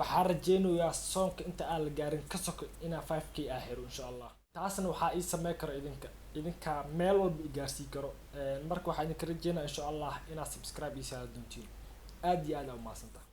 waxaan rajeynayaa soonka inta aan la gaarin ka soko inaa 5k aa xiro insha allah. taasna waxaa ii sameyn karo idinka meel walba i gaarsii karo. marka waxaan idinka rajeynaa insha allah inaad subscribe ii saara doontiin. aad iyo aad aa umahadsantahay.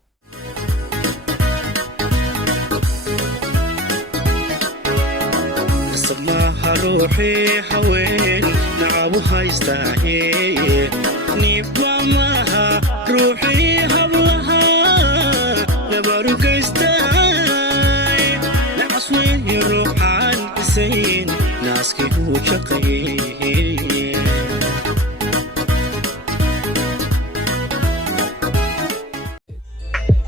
سماها روحي حوين نعبوها يستاهي نبقى معها روحي هبلها نبارك يستاهي نعصوين يروح عن إسين ناس كيهو شقيه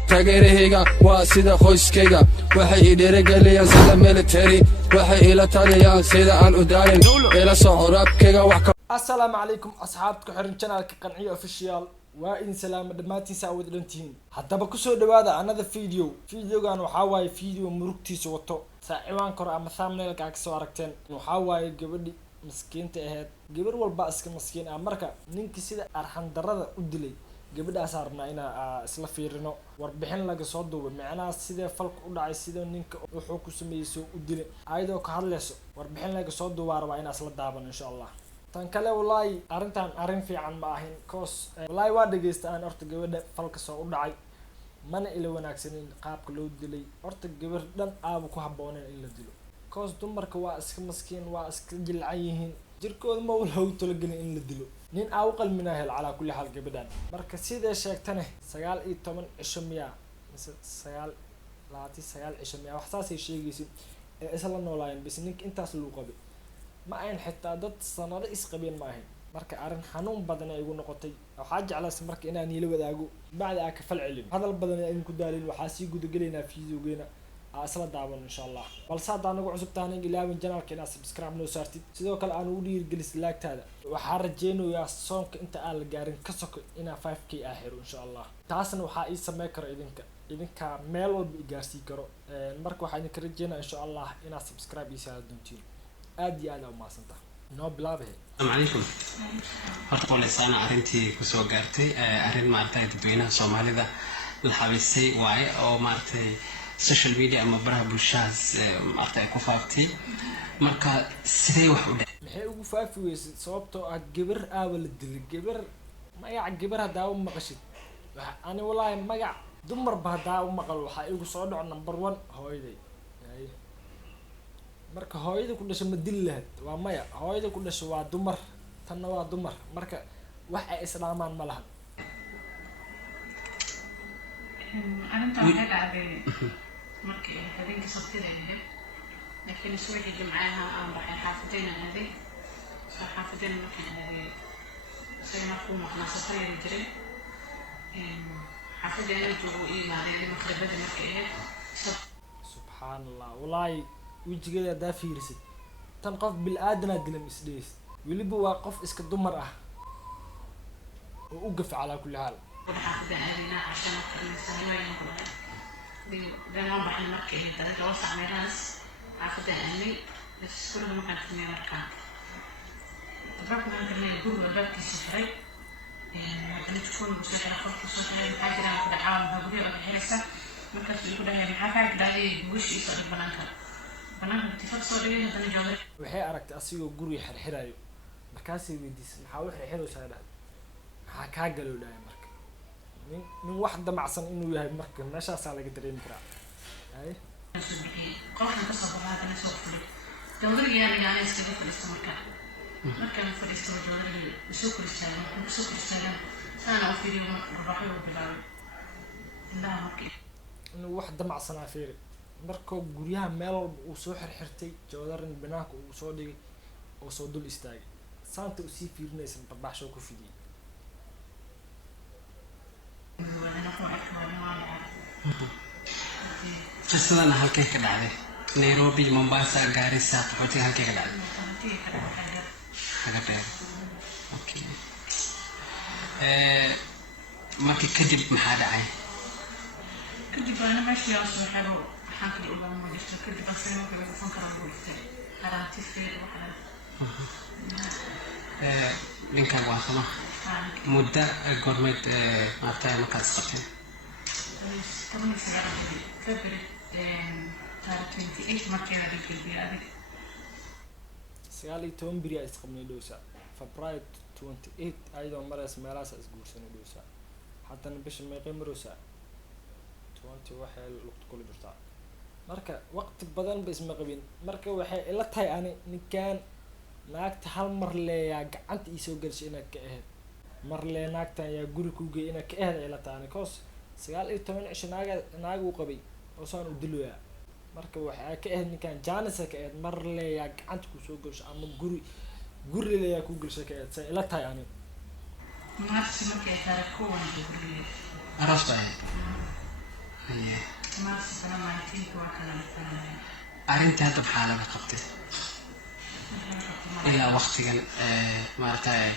taageerahayga waa sida qoyskayga waxay ii dhiirigeliyaan sida military waxay ila taliyaan sida aan u daalin ila soo rabkayga wax ka assalaamu calaykum asxaabta ku xiran channelka qanciyo official waa idin salaamo dhammaantiisa aad wada dhantihiin. haddaba kusoo dhawaada another videogan waxaa waaye video murugtiisa wato saaciwaan kor ama thumbnailka aad kasoo aragteen. waxaa waaye gabadhi maskiinta ahayd, gabar walba iska maskiin ah. marka ninkii sida arxan darada u dilay gabadhaas arna inaa isla fiirino warbixin laga soo duubay macnaha sidee falka u dhacay sida ninka wuxuu ku sameeyay u dilay ayadoo ka hadlayso warbixin laga soo duubaa rabaa inaa isla daaban insha allah. tan kale wallahi arrintan arrin fiican ma ahin cause wallahi waa dhageystaan horta gabadha falka soo u dhacay mana ila wanaagsanin qaabka loo dilay. horta gabar dhan aaba ku habooneen in la dilo cause dumarka waa iska maskiin, waa iska jilcan yihiin, jirkooda ma loogu talagelin in la dilo. nin aa u qalminaa hel calaa kulli xaal gabadhan. marka sidee sheegtane 19 cisho miyaa mise 9 cisho miyaa wax saasay sheegaysid ee isla noolaayeen bis ninka intaas luu qabay ma ayn xitaa dad sanado isqabeen ma ahayn. marka arrin xanuun badan ay igu noqotay. waxaa jeclaas marka inaan ila wadaago bacdi aa ka fal celin hadal badan ay ku daalin. waxaa sii gudagelaynaa videogeena isla daawan insha allah. balse haddaa nagu cusub tahay ilaawin channelka inaad subscribe noo saartid, sidoo kale aan ugu dhiirigelis laagtaada. waxaan rajeynayaa soonka inta aan la gaarin ka soko inaa 5k aa xiro insha allah. taasna waxaa ii sameyn karo idinka meel walba i gaarsii karo. marka waxaan idinka rajeynaa insha allah inaad subscribe ii saara doontiin. aad iyo aad aa umahadsantahay. noo bilaabahe. السلام عليكم. horta qoleysana arintii ku soo gaartay arin maartay dadweynaha Soomaalida la xabeysay waaye oo maartay social media ama baraha bulshada maartay ku faaftay. marka sidee wax u dhacay maxay ugu faafi weysay sababtoo ah gabar aaba la dilay. gabar magac gabar hadaa u maqashid ani wallahi magac dumar ba hadaa u maqal waxaa igu soo dhaco number 1 hooyaday. marka hooyada ku dhashay ma dil lahayd waa maya, hooyada ku dhashay waa dumar, tanna waa dumar. marka wax ay islaamaan ma lahan. أنت واحد عبي مركي هذين كسبتي ليه لكن سويت معاها أنا راح حافظين هذه حافظين ممكن هذه زي ما فهموا إحنا سفرية الجري حافظين الجو إيه يعني اللي مخرب هذا مركي سبحان الله والله وجهي دا فيرسد تنقف بالآدنى دلم إسديس وليبو واقف إسك الدمر ووقف على كل حال. وحافظين هذه عشان السهلين ده ما بحنا مركي ده أنت وسع ميراث حافظين أهلي بس كلهم ما كانت في مركان أدركنا أن يقول وبارك السفري يعني تكون مش نعرف خصوصا حاجة أنا كده عام بقولي لك حرسة ما كانت تقول يعني حاجة كده هي وش يصير بنانك waxay aragtay asigoo guriga xirxirayo markaasay weydiisay maxaa u xirxiraysaa dhahday maxaa kaa galoo dhahay. marka nin wax damacsan inuu yahay marka meeshaasaa laga dareemi karaa. hay qofka ka soo baxay kana soo fulay dawladda yani iska fadhiisto marka fadhiisto joonada soo kuristaay sana u fiiriyo ruuxo u bilaabay indaa marka inuu wax damacsanaa fiiri. markoo guryaha meel walba uu soo xirxirtay joodaran banaanka uu soo dhigay oo soo dul istaagay saanta uu sii fiirinaysan barbaxsho ku fidiyay. qisadana halkay ka dhacday Nairobi, Mombasa, Garissa qaxootiga halkay ka dhacday Hagabeer. okay markii kadib maxaa dhacay kadib ana meeshii aan soo xiro waxaan kala ogaan ma jirto kadib asayno kala fon karaan buuxtay haraati fiir waxa ninkan waa sama muddo gormeed maartay markaas qabtay كمان سيارة فبرد تاريخ 28 مركز هذيك البيئة 19 beri is qabnay dhowsa February 28 ayadoo marays meelahaas isguursanay dhowsa haddana bisha meeqay maraysaa 20 waxay luqad kula jirtaa marka waqti badan ba isma qabin marka waxay ila tahay ani ninkan naagta hal mar leeyaa gacanta ii soo gashay inaad ka ahayd mar lee naagtan yaa guri ku geey inaad ka ahayd ila tahay koos 19 cisho naag uu qabay oo saan u diloyaa marka waxay ka ahayd ninkan Janice ka ahayd mar leeyaa gacanta ku soo gashay ama guri leeyaa ku gashay ka ahayd say ila tahay ani مارس مركي تاركون بقولي عرفت مارس سنة ما يتيك وكلام ثاني أرنت هذا بحالة بقبته إلا وقت قال ما رتاعي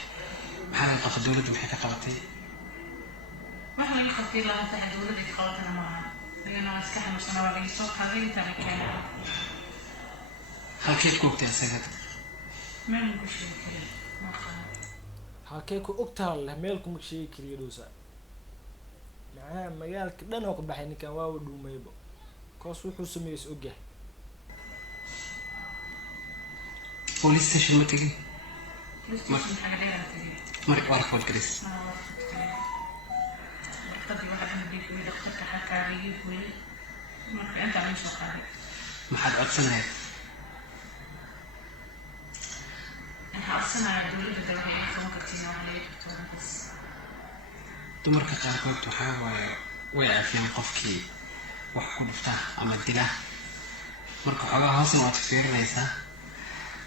بحالة قبض دولة بحكة قبضتي ما احنا يقف في الله تحت ولدي خلطنا معها لأنه مسكحة مش أنا ولا يسوق هذا ينتهي كلام هل كيف كوبتي سكت ما نقول شيء كذا ما خلاص halkee ku ogtahay leh meel kuma sheegi kariyo dhowsa macnaha magaalka dhan oo ka baxay ninkan waa dhuumaybo koos wuxuu sameeyay ogyahay police station ma tegi لسه حاجة غير تجي marka waa kod galis مرتبي واحد من بيك ويدا اختك حكى لي وين مرة أنت عم تشوف هذا maxaad codsanayd أنا أصلا أقول لك ده هي أخوان كتير عليك بس dumarka qaarkood waxaa waaye way caafiyaan qofkii wax ku dhuftaa ama dila marka xoogaa hoosna waad fiirinaysaa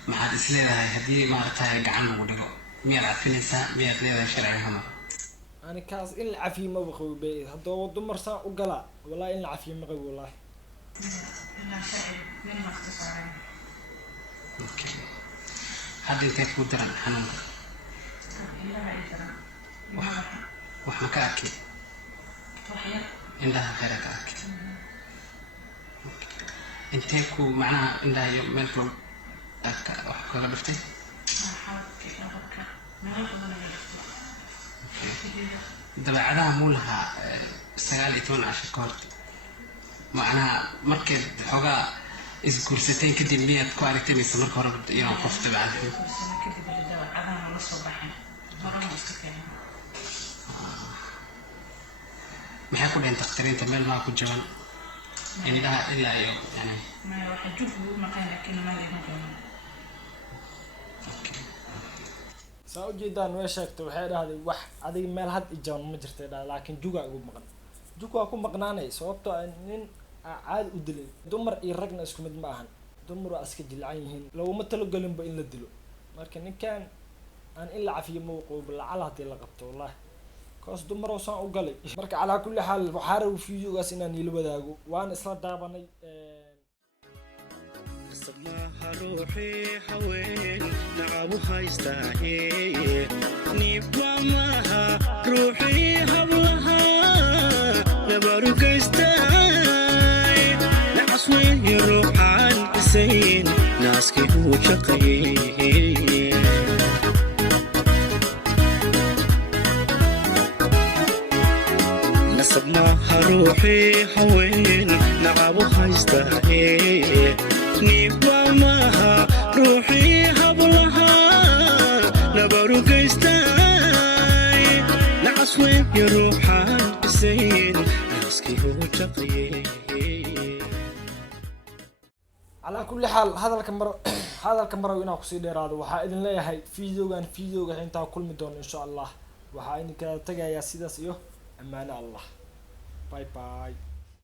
maxaad is leedahay haddii maaragtay gacan lagu dhigo miyaad cafinaysaa miyaad leedahay sharci hama ani kaas in la cafiyo ma baqo bay haddoo dumar saan u galaa wallahi in la cafiyo ma qabo wallahi إلا شيء من ما اختصارين okay hadda intee ku daran xanuunka إلا ما يدرى waxaan ka arkay وحياة indhaha khayra ka arkay intee ku macnaha indhaha iyo meel kale aad ka wax kaga dhiftay حاولت كيف أفكر ما ياخذ ولا يدري dabeecadaha muu lahaa 19 casho ka hor macnaha markeed xoogaa isguursateen kadib miyaad ku aragtay mise marka hore iyo qof dabeecad سنة كذب الدواء عظام ولا صباحين ما أنا مستكين maxay ku dhaheen takhtariinta meel maa ku jaban indhaha ilaa iyo yani ما واحد جوف مكان لكن ما لي مكان saa ujeedaan way sheegtay waxay dhahday wax adiga meel had ijaban ma jirtay dhahday laakiin juga ugu maqan jug waa ku maqnaanay sababtoo ah nin caadi u dilay dumar iyo ragna isku mid ma ahan dumar waa iska jilcan yihiin laguma talogelinba in la dilo marka ninkan aan in la cafiyo ma qabo lacal haddii la qabto wallahi koos dumar oo saan u galay marka calaa kulli xaal waxaa rabo videogaas inaan ila wadaago waan isla daabanay سماها روحي حوين نعبو هايستاهي نيبا معها روحي هبلها نبارو كيستاي نعصوين روحان إسين ناسكي هو شقيه نسماها روحي حوين نعبو هايستاهي نيبا معها روحي هبلها نبارو كيستاي نعصوين يروحان إسين ناسكي هو شقيه calaa kulli xaal hadalka maro inaan kusii dheeraado waxaa idin leeyahay videoga intaa kulmi doono insha allah waxaa idin kala tagayaa sidaas iyo ammaano allah bye bye